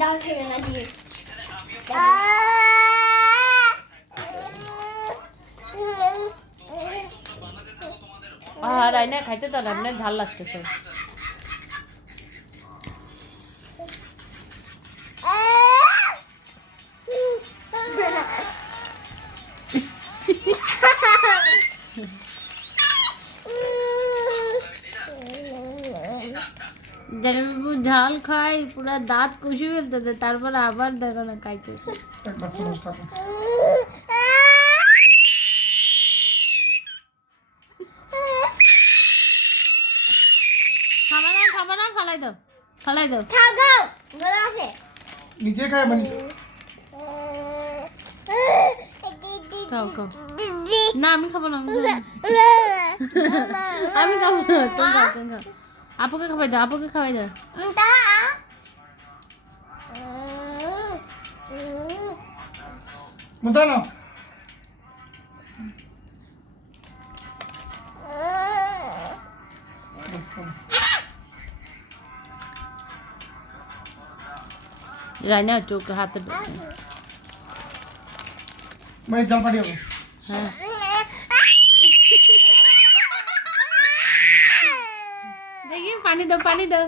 ডাল খেয়ে না দিয়ে আর আইনা খাইতে তো না ঝাল লাগতেছে জামাইবাবু ঝাল খায় পুরা দাঁত কষে ফেলতেছে তারপরে আবার দেখো না খাইতেছে খাবা না ফালাই দাও নিচে খায় মানে খাও খাও না আমি খাবো না আমি খাবো না তুমি খাও তুমি খাও আপুকে খাওয়াই দাও মজা না রাইনা চোখ হাতে मैं जल पानी हो হ্যাঁ দেখি পানি দাও